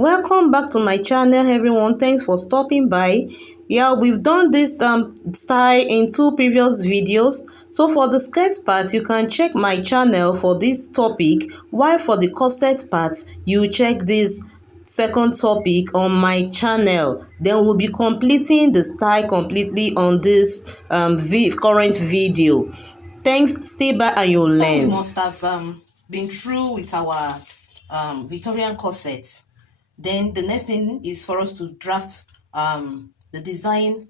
Welcome back to my channel, everyone. Thanks for stopping by. Yeah, we've done this style in 2 previous videos. So for the skirt part, you can check my channel for this topic, while for the corset part, you check this second topic on my channel. Then we'll be completing the style completely on this current video. Thanks, stay back and you'll learn. We must have been through with our Victorian corset. Then the next thing is for us to draft the design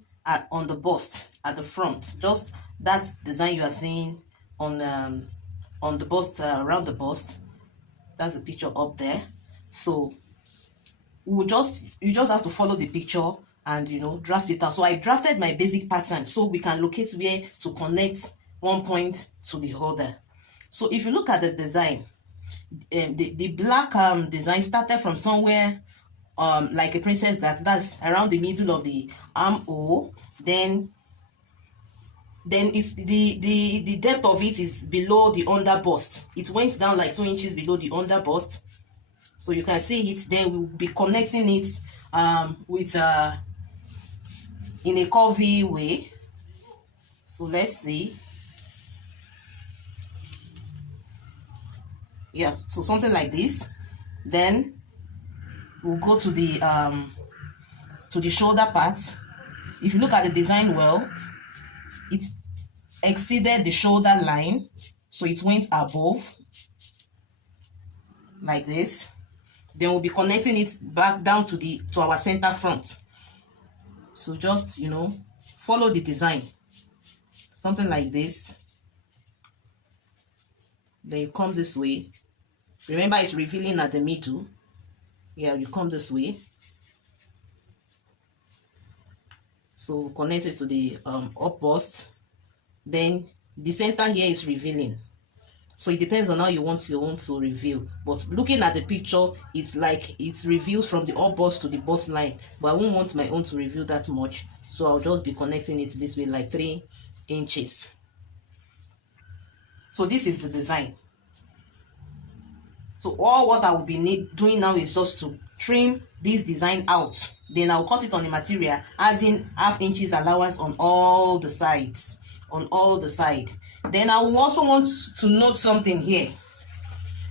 on the bust at the front. Just that design you are seeing on the bust, around the bust. That's the picture up there. So you just have to follow the picture and draft it out. So I drafted my basic pattern so we can locate where to connect one point to the other. So if you look at the design, the black design started from somewhere like a princess, that's around the middle of the armhole. Then it's the depth of it is below the under bust. It went down like 2 inches below the under bust, so you can see it. Then we'll be connecting it with in a curvy way. So let's see. Yeah, so something like this. Then we'll go to the shoulder part. If you look at the design well, it exceeded the shoulder line, so it went above like this. Then we'll be connecting it back down to our center front. So just follow the design, something like this. Then you come this way. Remember, it's revealing at the middle. Yeah, you come this way. So connect it to the up bust. Then the center here is revealing. So it depends on how you want to reveal. But looking at the picture, it's like it reveals from the up bust to the bust line. But I won't want my own to reveal that much. So I'll just be connecting it this way, like 3 inches. So this is the design. So all what I will be doing now is just to trim this design out. Then I'll cut it on the material, adding 1/2 inches allowance on all the sides. Then I will also want to note something here.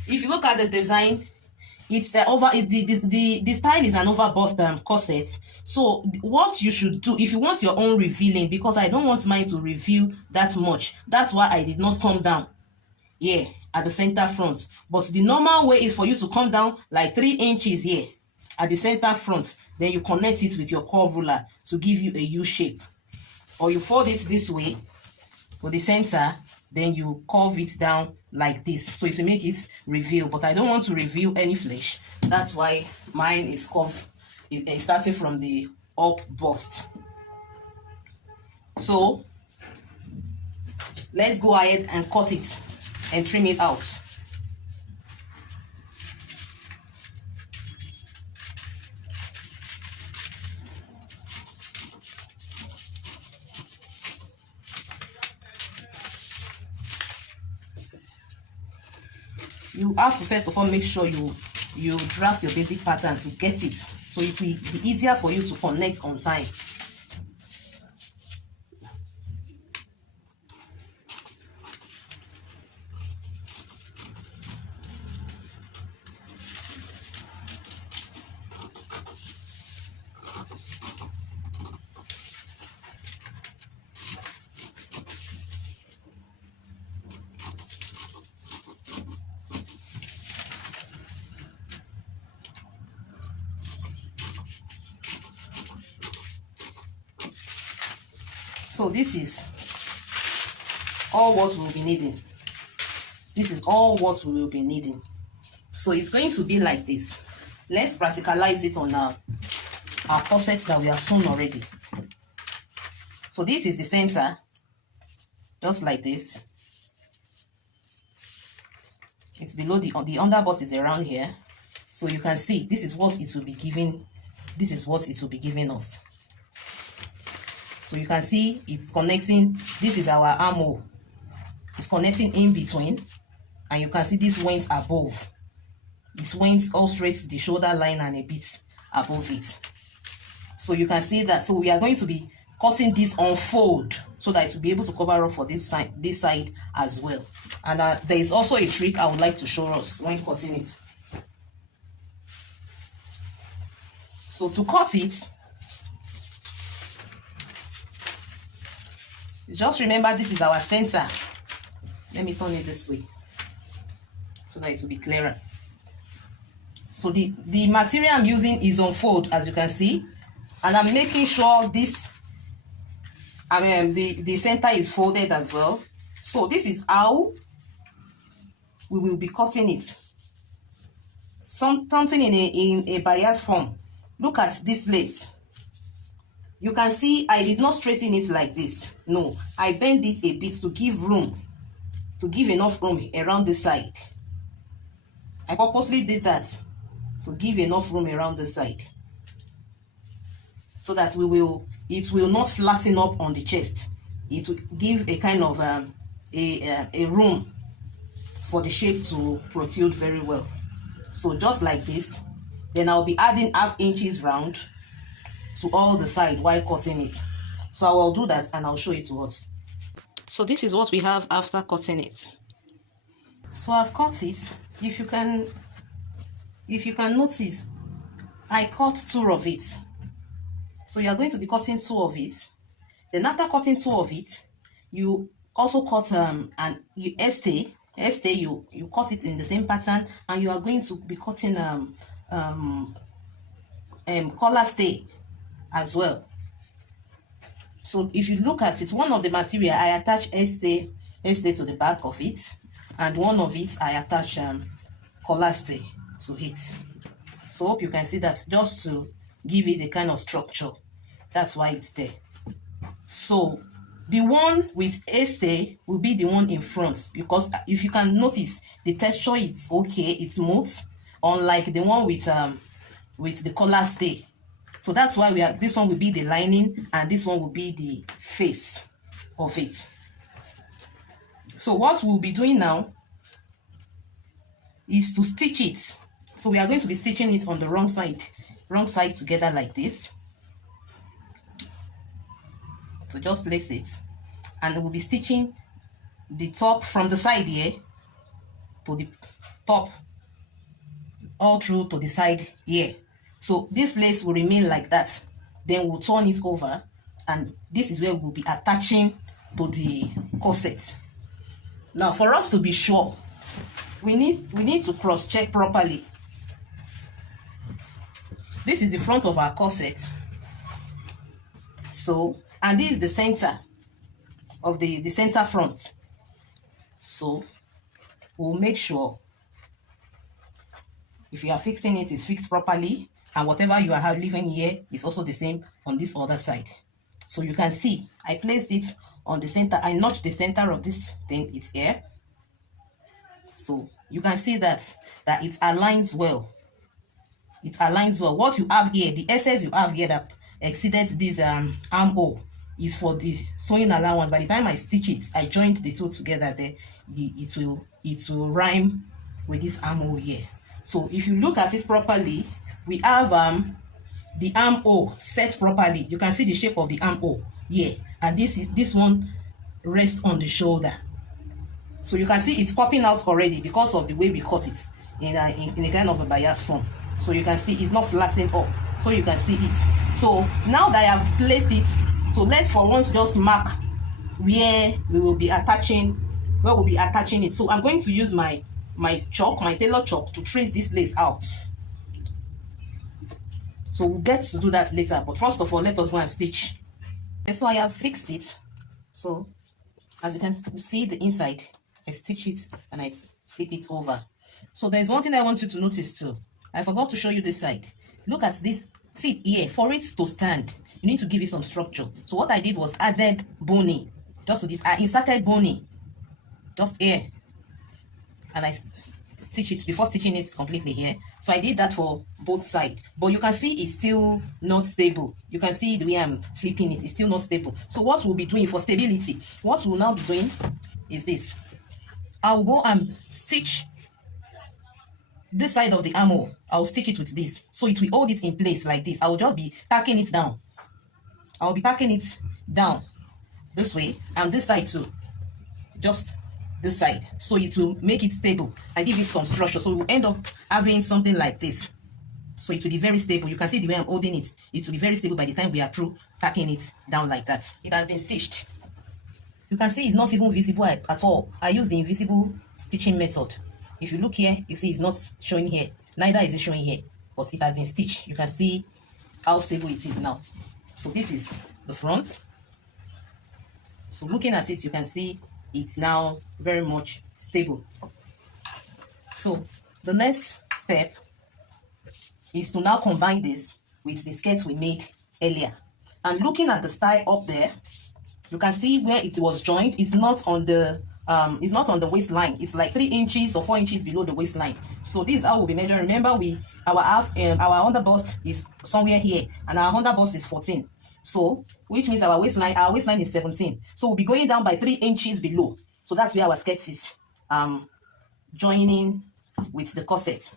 If you look at the design, it's the style is an over bust corset. So what you should do, if you want your own revealing, because I don't want mine to reveal that much, that's why I did not come down here at the center front. But the normal way is for you to come down like 3 inches here at the center front. Then you connect it with your curve ruler to give you a U shape, or you fold it this way for the center. Then you curve it down like this, so it will make it reveal. But I don't want to reveal any flesh, that's why mine is curved, starting from the up bust. So let's go ahead and cut it and trim it out. You have to first of all make sure you draft your basic pattern to get it, so it will be easier for you to connect on time. So this is all what we'll be needing. So it's going to be like this. Let's practicalize it on our corset that we have sewn already. So this is the center, just like this. It's below the under bust is around here. So you can see this is what it will be giving. This is what it will be giving us. So you can see it's connecting. This is our armhole. It's connecting in between, and you can see this went above. it went all straight to the shoulder line and a bit above it. So you can see that. So we are going to be cutting this on fold so that it will be able to cover up for this side as well. And there is also a trick I would like to show us when cutting it. So to cut it, just remember this is our center. Let me turn it this way so that it will be clearer. So the material I'm using is on fold, as you can see, and I'm making sure this the center is folded as well. So this is how we will be cutting it. Something in a bias form. Look at this place. You can see I did not straighten it like this. No, I bend it a bit to give room, to give enough room around the side. I purposely did that to give enough room around the side, so that it will not flatten up on the chest. It will give a kind of a room for the shape to protrude very well. So just like this, then I'll be adding 1/2 inches round to all the side while cutting it. So I will do that and I'll show it to us. So this is what we have after cutting it. So I've cut it. If you can notice, I cut 2 of it. So you are going to be cutting 2 of it. Then after cutting 2 of it, you also cut you cut it in the same pattern, and you are going to be cutting collar stay as well. So if you look at it, one of the material I attach stay to the back of it, and one of it I attach collar stay to it. So hope you can see that, just to give it a kind of structure. That's why it's there. So the one with a stay will be the one in front, because if you can notice, the texture is okay, it's smooth, unlike the one with the collar stay. So that's why this one will be the lining and this one will be the face of it. So what we'll be doing now is to stitch it. So we are going to be stitching it on the wrong side together like this. So just place it, and we'll be stitching the top from the side here to the top, all through to the side here. So this place will remain like that. Then we'll turn it over, and this is where we'll be attaching to the corset. Now, for us to be sure, we need to cross-check properly. This is the front of our corset. So, and this is the center of the center front. So we'll make sure if you are fixing it, it's fixed properly, and whatever you are leaving here is also the same on this other side. So you can see I placed it on the center. I notched the center of this thing, it's here. So you can see that it aligns well. It aligns well. What you have here, the excess you have here that exceeded this armhole, is for the sewing allowance. By the time I stitch it, I joined the two together there, it will rhyme with this armhole here. So if you look at it properly, we have the armhole set properly. You can see the shape of the armhole here, and this one rests on the shoulder. So you can see it's popping out already because of the way we cut it in a kind of a bias form. So you can see it's not flattened up, so you can see it. So now that I have placed it, so let's for once just mark where we'll be attaching it. So I'm going to use my tailor chalk to trace this lace out. So we'll get to do that later, but first of all, let us go and stitch. And so I have fixed it. So as you can see the inside, I stitch it and I flip it over. So there's one thing I want you to notice too. I forgot to show you this side. Look at this tip here. For it to stand, you need to give it some structure. So what I did was added boning just to this. I inserted boning just here, and I stitch it before stitching it completely here. So I did that for both sides, but you can see it's still not stable. You can see the way I'm flipping it's still not stable. So what we'll be doing for stability, what we'll now be doing is this. I'll go and stitch this side of the armhole, I'll stitch it with this, so it will hold it in place like this. I'll just be tacking it down. I'll be tacking it down this way, and this side too, just this side, so it will make it stable and give it some structure. So we'll end up having something like this. So it will be very stable. You can see the way I'm holding it. It will be very stable by the time we are through tacking it down like that. It has been stitched. You can see it's not even visible at all. I use the invisible stitching method. If you look here, you see it's not showing here. Neither is it showing here, but it has been stitched. You can see how stable it is now. So this is the front. So looking at it, you can see it's now very much stable. So the next step is to now combine this with the skirt we made earlier. And looking at the style up there, you can see where it was joined. It's not on the waistline. It's like 3 inches or 4 inches below the waistline. So this is how we'll be measuring. Remember, our under bust is somewhere here, and our under bust is 14. So which means our waistline is 17. So we'll be going down by 3 inches below. So that's where our skirt is joining with the corset.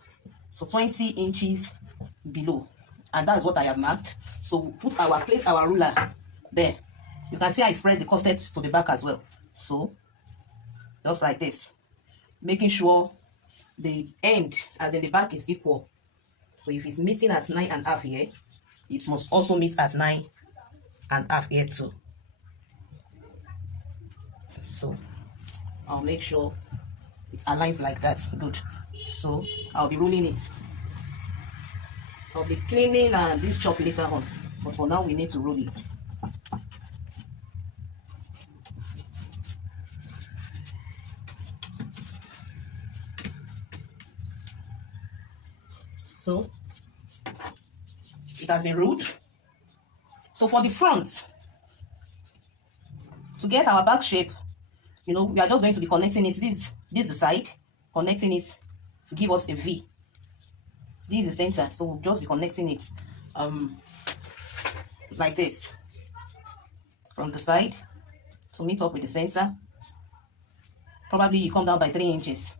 So 20 inches below, and that's what I have marked. So place our ruler there. You can see I spread the corset to the back as well. So just like this, making sure the end, as in the back, is equal. So if it's meeting at 9.5 here, it must also meet at 9.5 here too. So I'll make sure it's aligned like that. Good. So I'll be rolling it. I'll be cleaning this chalk later on, but for now we need to roll it. So it has been rolled. So for the front, to get our back shape, we are just going to be connecting it. This is the side, connecting it to give us a V. This is the center, so we'll just be connecting it like this from the side to meet up with the center. Probably you come down by 3 inches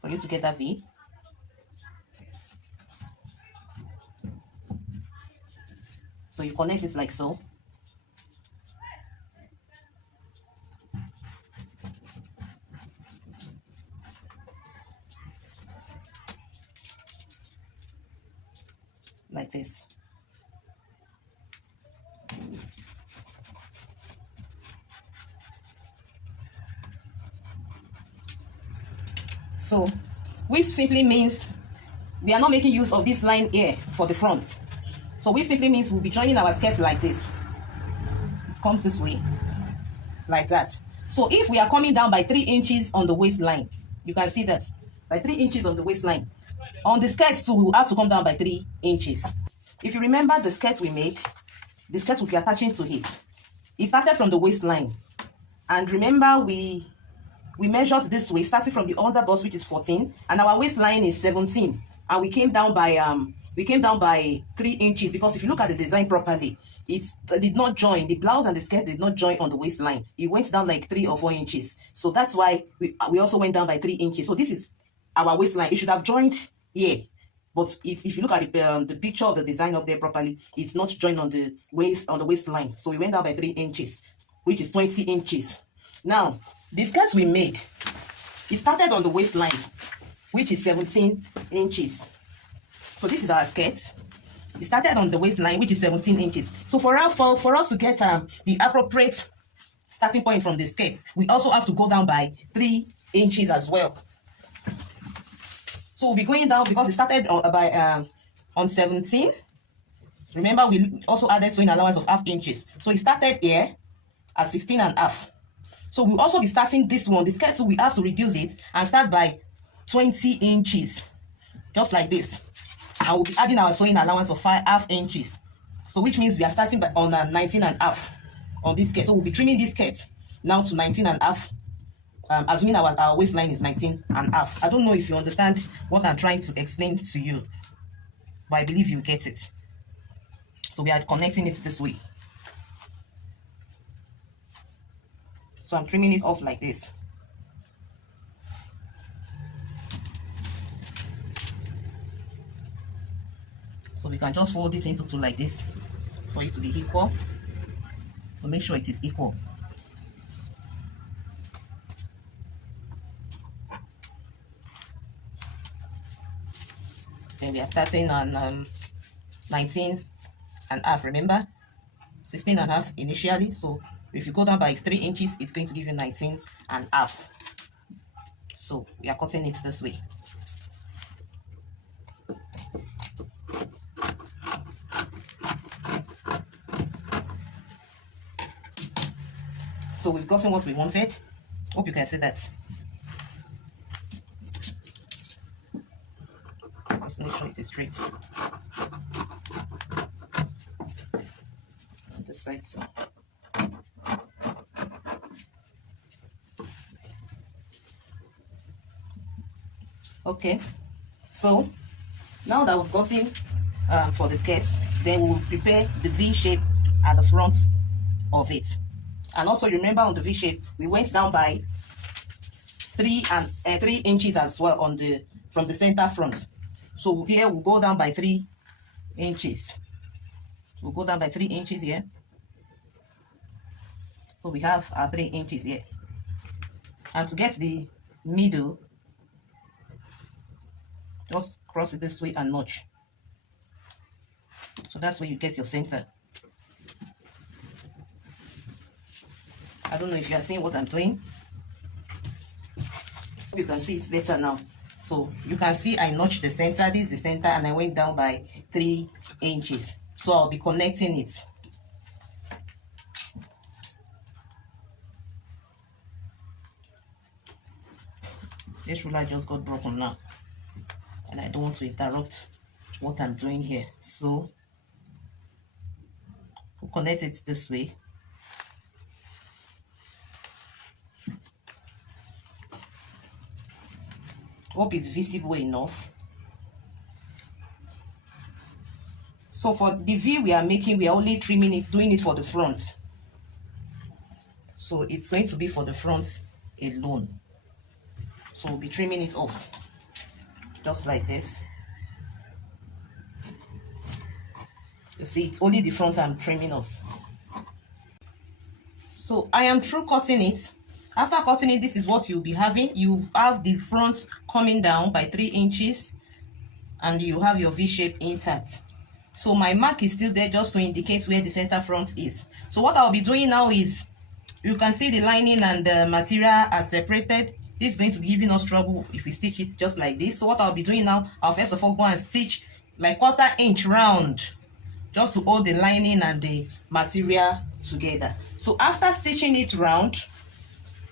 for you to get that V. So you connect it like so. Like this. So, which simply means we are not making use of this line here for the front. So which simply means we'll be joining our skirt like this. It comes this way, like that. So if we are coming down by 3 inches on the waistline, you can see that, by 3 inches on the waistline. On the skirt too, we will have to come down by 3 inches. If you remember the skirt we made, the skirt will be attaching to it. It started from the waistline. And remember, we measured this way, starting from the under bust, which is 14, and our waistline is 17. And we came down by 3 inches, because if you look at the design properly, it did not join. The blouse and the skirt did not join on the waistline. It went down like 3 or 4 inches. So that's why we also went down by 3 inches. So this is our waistline. It should have joined here. But if you look at the picture of the design up there properly, it's not joined on the waistline. So we went down by 3 inches, which is 20 inches. Now, the skirts we made, it started on the waistline, which is 17 inches. So this is our skirt. It started on the waistline, which is 17 inches. So for us to get the appropriate starting point from the skirt, we also have to go down by 3 inches as well. So we'll be going down, because it started on 17. Remember, we also added sewing allowance of ½ inches. So it started here at 16.5. So we'll also be starting this one. The skirt too, we have to reduce it and start by 20 inches. Just like this. And we'll be adding our sewing allowance of ½ inches. So which means we are starting on 19.5 on this skirt. So we'll be trimming this skirt now to 19.5. Assuming our waistline is 19.5. I don't know if you understand what I'm trying to explain to you, but I believe you get it. So we are connecting it this way. So I'm trimming it off like this. So we can just fold it into two like this for it to be equal. So make sure it is equal. Then we are starting on 19 and a half, remember 16 and a half initially. So if you go down by 3 inches, it's going to give you 19 and a half. So we are cutting it this way. So we've gotten what we wanted. Hope you can see that. Just make sure it is straight. On this side too. Okay, so now that we've gotten for the skirts, then we'll prepare the V shape at the front of it. And also remember, on the V shape, we went down by 3 inches as well on the from the center front. So here we'll go down by 3 inches. We'll go down by 3 inches here. So we have our 3 inches here. And to get the middle, just cross it this way and notch. So that's where you get your center. I don't know if you are seeing what I'm doing. You can see it better now. So you can see I notched the center. This is the center, and I went down by 3 inches. So I'll be connecting it. This ruler just got broken now, and I don't want to interrupt what I'm doing here. So we'll connect it this way. Hope it's visible enough. So for the V we are making, we are only trimming it, doing it for the front. So it's going to be for the front alone. So we'll be trimming it off, just like this. You see, it's only the front I'm trimming off. So I am through cutting it. After cutting it, this is what you'll be having. You have the front coming down by 3 inches, and you have your V shape intact. So my mark is still there just to indicate where the center front is. So what I'll be doing now is, you can see the lining and the material are separated. This is going to be giving us trouble if we stitch it just like this. So what I'll be doing now, I'll first of all go and stitch like 1/4 inch round, just to hold the lining and the material together. So after stitching it round,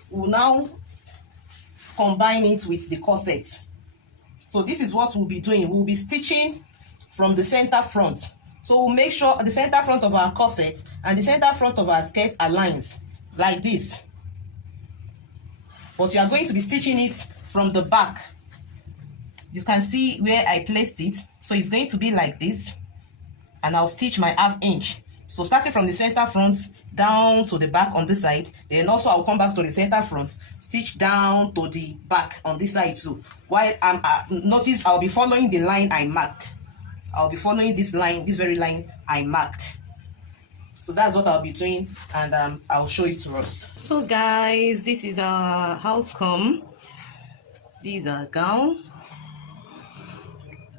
we'll now combine it with the corset. So this is what we'll be doing. We'll be stitching from the center front. So we'll make sure the center front of our corset and the center front of our skirt aligns like this. But you are going to be stitching it from the back. You can see where I placed it. So it's going to be like this. And I'll stitch my 1/2 inch. So starting from the center front down to the back on this side, then also I'll come back to the center front, stitch down to the back on this side too. While notice I'll be following the line I marked. I'll be following this line, this very line I marked. So that's what I'll be doing, and I'll show it to us. So guys, this is our outcome. This is our gown.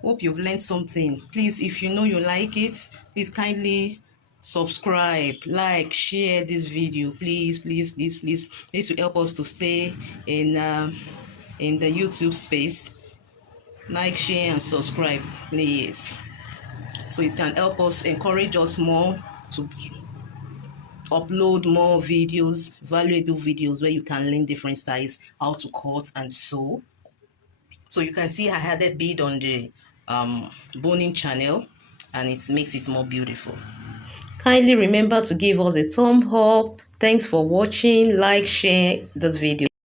Hope you've learned something. Please, if you know you like it, please kindly subscribe, like, share this video. Please to help us to stay in the YouTube space. Like, share and subscribe, please, so it can help us, encourage us more to upload more videos, valuable videos, where you can learn different styles, how to cut and sew. So you can see I added bead on the boning channel, and it makes it more beautiful. Kindly remember to give us a thumb up. Thanks for watching. Like, share this video.